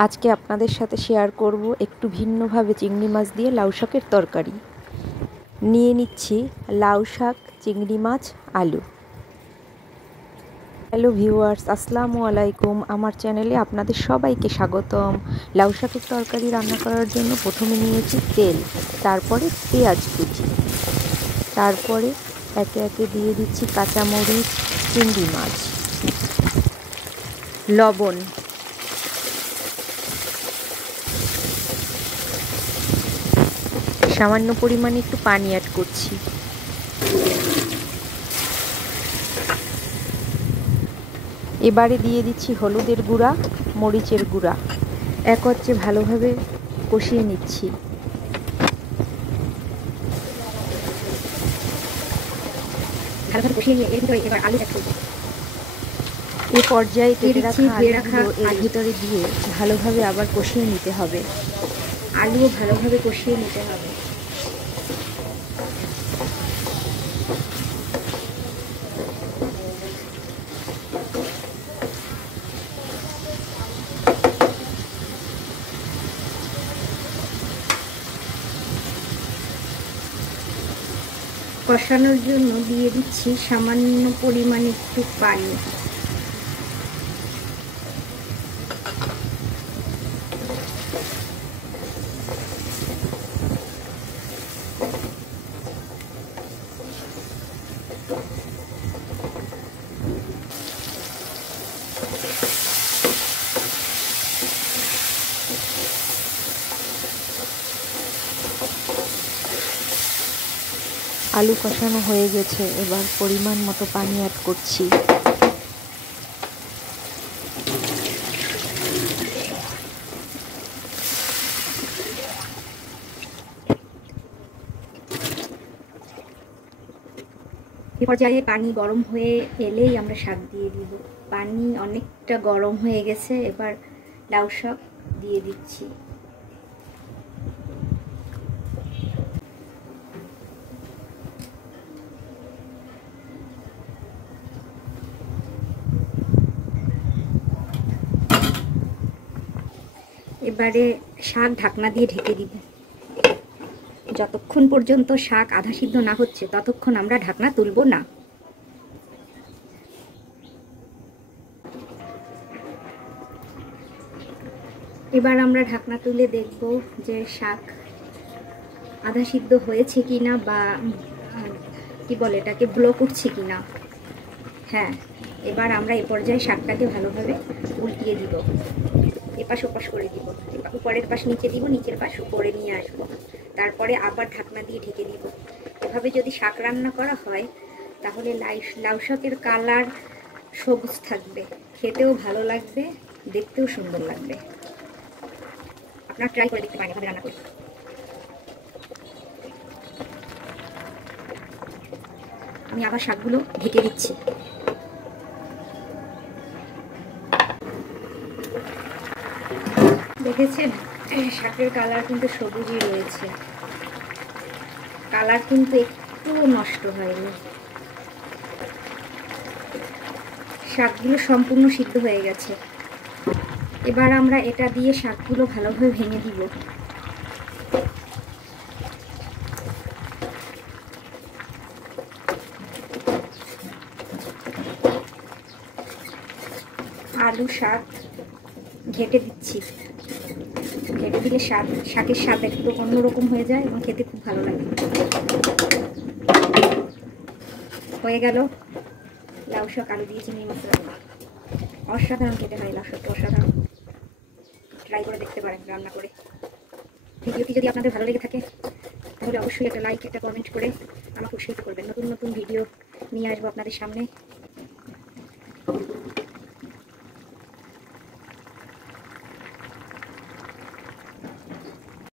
আজকে আপনাদের সাথে শেয়ার করব একটু ভিন্নভাবে চিংড়ি মাছ দিয়ে লাউ শাকের তরকারি। নিয়ে নিচ্ছি লাউ শাক, চিংড়ি মাছ, আলু। হ্যালো ভিউয়ার্স, আসসালামু আলাইকুম। আমার চ্যানেলে আপনাদের সবাইকে স্বাগতম। লাউ শাকের তরকারি রান্না করার জন্য প্রথমে নিয়েছি তেল, তারপরে পেঁয়াজ কুচি, তারপরে একে একে দিয়ে দিচ্ছি কাঁচামরিচ, চিংড়ি মাছ, লবণ, সামান্য পরিমাণে একটু পানি অ্যাড করছি। এবারে দিয়ে দিচ্ছি হলুদের গুঁড়া, মরিচের গুঁড়া। একত্রে ভালোভাবে কষিয়ে নিচ্ছি। ভালোভাবে কষিয়ে নিয়ে এর ভিতরে এবার আলু অ্যাড করব। এই পর্যায়ে কেটে রাখা আলুগুলো এর ভিতরে দিয়ে ভালোভাবে আবার কষিয়ে নিতে হবে। আলুও ভালোভাবে কষিয়ে নিতে হবে। কষানোর জন্য দিয়ে দিচ্ছি সামান্য পরিমাণে একটু পানি। আলু কষানো হয়ে গেছে, এবার পরিমাণ মতো পানি অ্যাড করছি। এ পর্যায়ে পানি গরম হয়ে এলেই আমরা শাক দিয়ে দিব। পানি অনেকটা গরম হয়ে গেছে, এবার লাউ শাক দিয়ে দিচ্ছি। এবারে শাক ঢাকনা দিয়ে ঢেকে দিব। যতক্ষণ পর্যন্ত শাক আধা সিদ্ধ না হচ্ছে ততক্ষণ আমরা ঢাকনা তুলব না। এবার আমরা ঢাকনা তুলে দেখব যে শাক আধা সিদ্ধ হয়েছে কিনা, বা কি বলে এটাকে ব্লক উঠছে কিনা। হ্যাঁ, এবার আমরা এই পর্যায়ে শাকটাকে ভালোভাবে উল্টিয়ে দিব, এপাশ ওপাশ করে দিব। উপরের পাশ নিচে দিব, নিচের পাশ উপরে নিয়ে আসবো, তারপরে আবার ঢাকনা দিয়ে ঢেকে দিব। এভাবে যদি শাক রান্না করা হয় তাহলে লাউ শাকের কালার সবুজ থাকবে, খেতেও ভালো লাগবে, দেখতেও সুন্দর লাগবে। আপনারা ট্রাই করে দেখতে পারেন এভাবে রান্না করে। আমি আবার শাকগুলো ঢেকে দিচ্ছি। দেখেছেন, শাকের কালার কিন্তু সবুজই রয়েছে, কালার কিন্তু একটুও নষ্ট হয়নি। শাকগুলো সম্পূর্ণ সিদ্ধ হয়ে গেছে। এবার আমরা এটা দিয়ে শাকগুলো ভালোভাবে ভেঙে দিব। আলু শাক ঘেটে দিচ্ছি। ঘেটে দিলে শাকের স্বাদ একটু অন্যরকম হয়ে যায় এবং খেতে খুব ভালো লাগে। হয়ে গেল লাউ শাক আলু দিয়ে চিংড়ি মাছ রান্না। অসাধারণ খেতে হয় লাউ শাকটা, অসাধারণ। ট্রাই করে দেখতে পারেন রান্না করে। ভিডিওটি যদি আপনাদের ভালো লেগে থাকে তাহলে অবশ্যই একটা লাইক, একটা কমেন্ট করে আমাকে উৎসাহিত করবেন। নতুন নতুন ভিডিও নিয়ে আসবো আপনাদের সামনে।